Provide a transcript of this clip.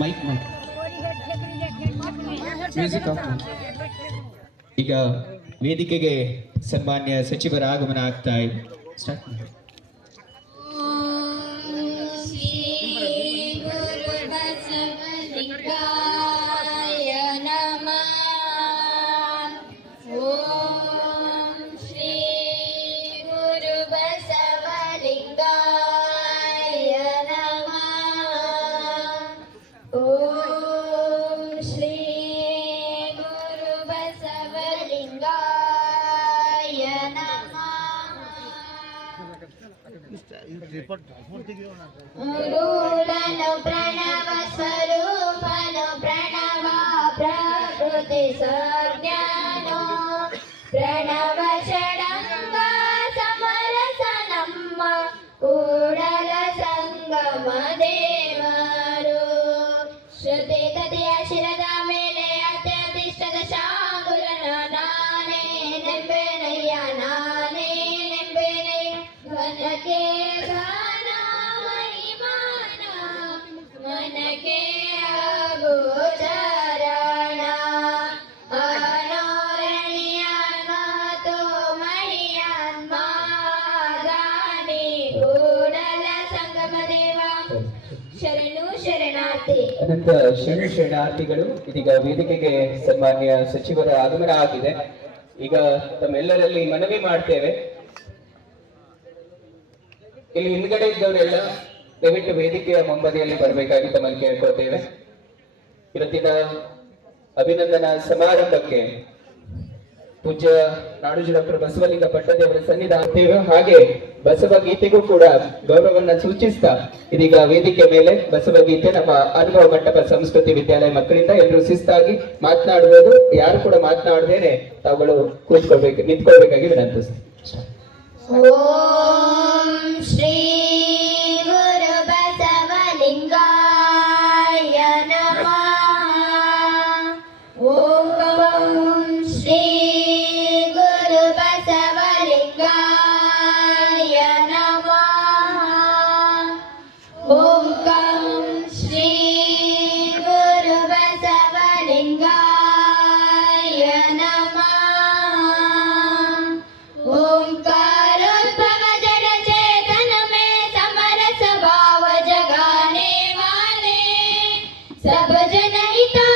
Mic mic music of. ಈಗ ವೇದಿಕೆಗೆ ಸನ್ಮಾನ್ಯ ಸಚಿವರ ಆಗಮನ ಆಗ್ತಾ ಇದೆ. ಸ್ಟಾರ್ಟ್ ಮಾಡಿ. ರೂಢನು ಪ್ರಣವ ಸ್ವರೂಪನು ಪ್ರಣವ ಪ್ರಕೃತಿ ಸಜ್ಞಾನೋ ಪ್ರಣವ ಷಡಂಗ ಸಮರಸ ನಮ್ಮ ಕೂಡಲ ಸಂಗಮ ದೇವರು ಶ್ರುತಿ ತದೆಯ ಶಿರದ ಮೇಲೆ ಅತ್ಯಧಿಷ್ಠದ ಶಾಂಗುಲನ ನಾನೇ ನೆಂಬೆನಯ್ಯ ನಾನೇ ನೆಂಬೆನಯ್ಯ ಘನಕ್ಕೆ ಘನ ಮಹಿಮಾನ ಮನಕ್ಕೆ ಅಗೋಚರಣ ಅನೋರಣೀಯನ್ ಮಹತೋ ಮಹಿಯಾನ್ ಮಾಗಾನಿ ಕೂಡಲ ಸಂಗಮ ದೇವ ಶರಣು ಶರಣಾರ್ಥಿ. ಅನಂತ ಶರಣು ಶರಣಾರ್ಥಿಗಳು. ಇದೀಗ ವೇದಿಕೆಗೆ ಸನ್ಮಾನ್ಯ ಸಚಿವರ ಆಗಮನ ಆಗಿದೆ. ಈಗ ತಮ್ಮೆಲ್ಲರಲ್ಲಿ ಮನವಿ ಮಾಡ್ತೇವೆ, ಇಲ್ಲಿ ಹಿಂದ್ಗಡೆ ಇದ್ದವರೆಲ್ಲ ದಯವಿಟ್ಟು ವೇದಿಕೆಯ ಮುಂಬದಿಯಲ್ಲಿ ಬರಬೇಕಾಗಿ ತಮ್ಮಲ್ಲಿ ಕೇಳ್ಕೊಳ್ತೇವೆ. ಇವತ್ತಿನ ಅಭಿನಂದನಾ ಸಮಾರಂಭಕ್ಕೆ ಪೂಜ್ಯ ನಾಡೋಜ ಡಾಕ್ಟರ್ ಬಸವಲಿಂಗ ಪಟ್ಟದೇವರ ಸನ್ನಿಧಾನ ಹಾಗೆ ಬಸವ ಗೀತೆಗೂ ಕೂಡ ಗೌರವವನ್ನ ಸೂಚಿಸ್ತಾ ಇದೀಗ ವೇದಿಕೆ ಮೇಲೆ ಬಸವ ಗೀತೆ ನಮ್ಮ ಅನುಭವ ಮಂಟಪ ಸಂಸ್ಕೃತಿ ವಿದ್ಯಾಲಯ ಮಕ್ಕಳಿಂದ ಎಲ್ಲರೂ ಶಿಸ್ತಾಗಿ ಮಾತನಾಡಬಹುದು. ಯಾರು ಕೂಡ ಮಾತನಾಡದೇನೆ ತಾವುಗಳು ನಿಂತ್ಕೊಳ್ಬೇಕಾಗಿ ವಿನಂತಿಸ್ತೀನಿ. ಓಂ ಶ್ರೀ ಗುರು ಬಸವಲಿಂಗಾಯ ನಮಃ. ಓಂ ಶ್ರೀ ಗುರು ಬಸವಲಿಂಗಾಯ ನಮಃ. ಓಂ ಶ್ರೀ ಗುರು ಬಸವಲಿಂಗಾಯ ನಮಃ. ओंकारोद्भव जड़ चेतन में समरस भाव जगाने वाले सब जनहिता